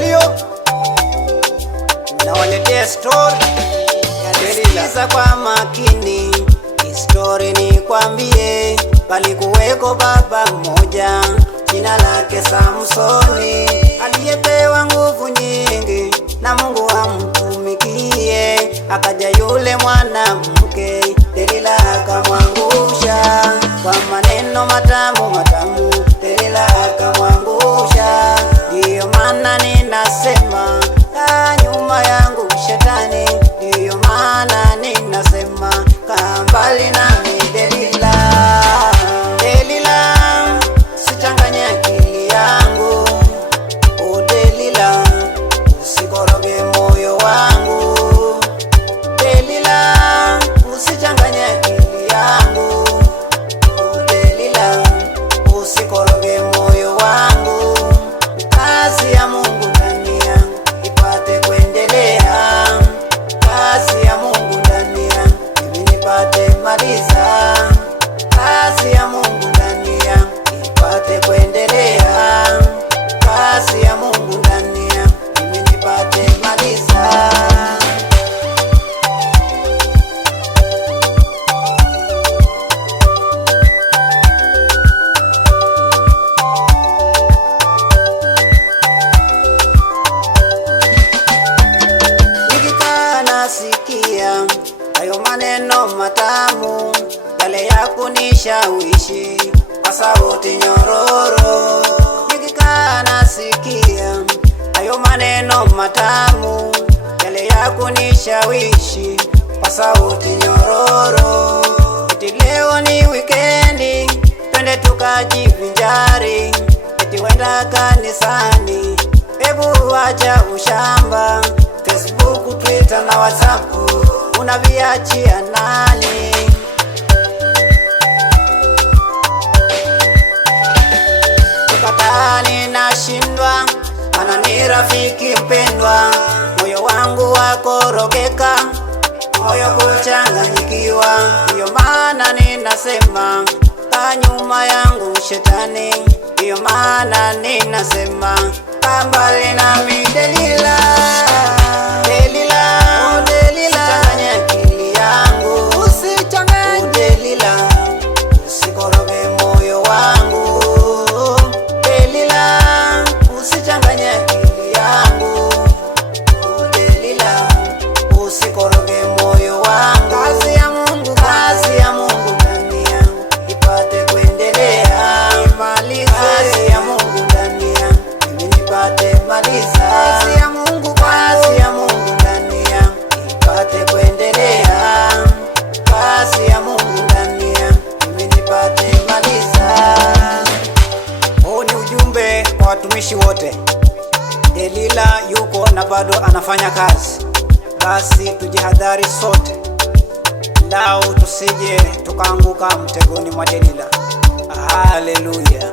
Evangelio na waletea story ya Delila. Kwa makini story ni kwambie, palikuweko baba mmoja jina lake Samsoni, aliyepewa nguvu nyingi na Mungu amtumikie. Akaja yule mwanamke Delila akamwangusha kwa maneno matamu matamu, Delila akamwangusha. Ndiyo maana ninasema nyuma yangu shetani, ndiyo maana ninasema kaa mbali nami Delila. Delila, usichanganye akili yangu, o Delila, usikoroge moyo wangu. Delila, usichanganye akili yangu, o Delila, usikoroge moyo wangu. Kazi ya Mungu ndani yangu ipate kuendelea, kazi ya Mungu ndani yangu mimi nipate maliza, kazi ya Mungu ndani yangu ipate kuendelea, kazi ya Mungu ndani yangu mimi nipate maliza. Sikia hayo maneno matamu yale ya kunishawishi kwa sauti nyororo. Nikikaa nasikia hayo maneno matamu yale ya kunishawishi kwa sauti nyororo. Eti leo ni wikendi, twende tukajivinjari, eti wenda kanisani, hebu acha ushamba. Facebook, Twitter na WhatsApp unaviachia nani? Ukatani nashindwa, ana ni rafiki mpendwa, moyo wangu wakorogeka, moyo kuchanganyikiwa. Ndiyo maana ninasema kaa nyuma yangu shetani, ndiyo maana ninasema kaa mbali nami Delila. Delila, oh Delila, usichanganye akili yangu, usichanganye. Oh Delila, usikoroge moyo wangu. Delila, usichanganye akili yangu. Oh Delila, usikoroge moyo wangu. Kazi ya Mungu, kazi ya Mungu ndani yangu ipate kuendelea, maliza. Kazi ya Mungu ndani yangu mimi nipate maliza, kazi ya Mungu, kazi ya Mungu ndani yangu ipate kuendelea, kazi ya Mungu ndani yangu mimi nipate maliza. Huu ni ujumbe kwa watumishi wote. Delila yuko na bado anafanya kazi, basi tujihadhari sote, lao tusije tukaanguka mtegoni mwa Delila. Haleluya.